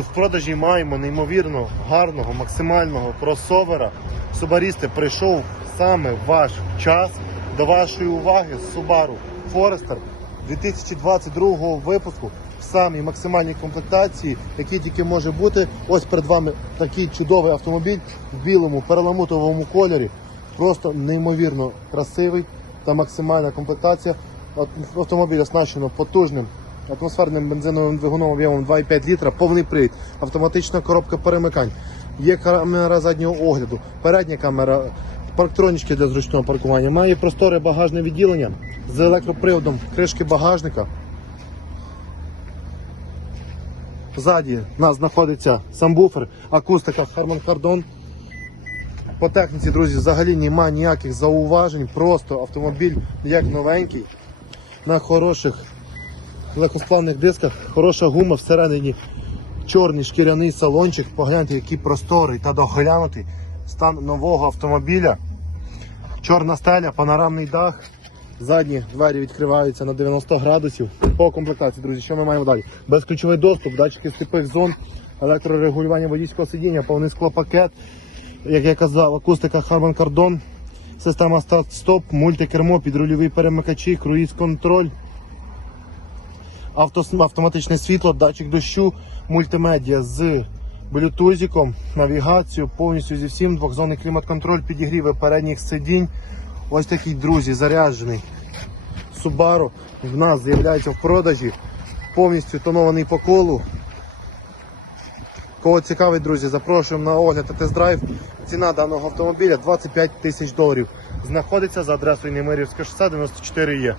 В продажі маємо неймовірно гарного, максимального кросовера. Субарісти прийшов саме ваш час. До вашої уваги Subaru Forester 2022 випуску в самій максимальній комплектації, який тільки може бути. Ось перед вами такий чудовий автомобіль в білому перламутровому кольорі. Просто неймовірно красивий та максимальна комплектація. Автомобіль оснащено потужним атмосферним бензиновим двигуном об'ємом 2,5 літра, повний привід, автоматична коробка перемикань. Є камера заднього огляду, передня камера, парктронічки для зручного паркування. Має просторе багажне відділення з електроприводом кришки багажника. Ззаді у нас знаходиться самбуфер, акустика Harman Kardon. По техніці, друзі, взагалі немає ніяких зауважень, просто автомобіль як новенький, на хороших легкосплавних дисках, хороша гума всередині, чорний шкіряний салончик. Погляньте, який просторий та доглянутий стан нового автомобіля. Чорна стеля, панорамний дах. Задні двері відкриваються на 90 градусів. По комплектації, друзі, що ми маємо далі? Безключовий доступ, датчики сліпих зон, електрорегулювання водійського сидіння, повний склопакет. Як я казав, акустика Harman Kardon, система старт-стоп, мультикермо, підрульові перемикачі, круїз-контроль, автоматичне світло, датчик дощу, мультимедіа з блютузиком, навігацію, повністю зі всім, двохзонний клімат-контроль, підігріви передніх сидінь. Ось такий, друзі, заряджений Subaru в нас з'являється в продажі, повністю тонований по колу. Кого цікавить, друзі, запрошуємо на огляд та тест-драйв. Ціна даного автомобіля 25 тисяч доларів. Знаходиться за адресою Немирівське шосе 94 є.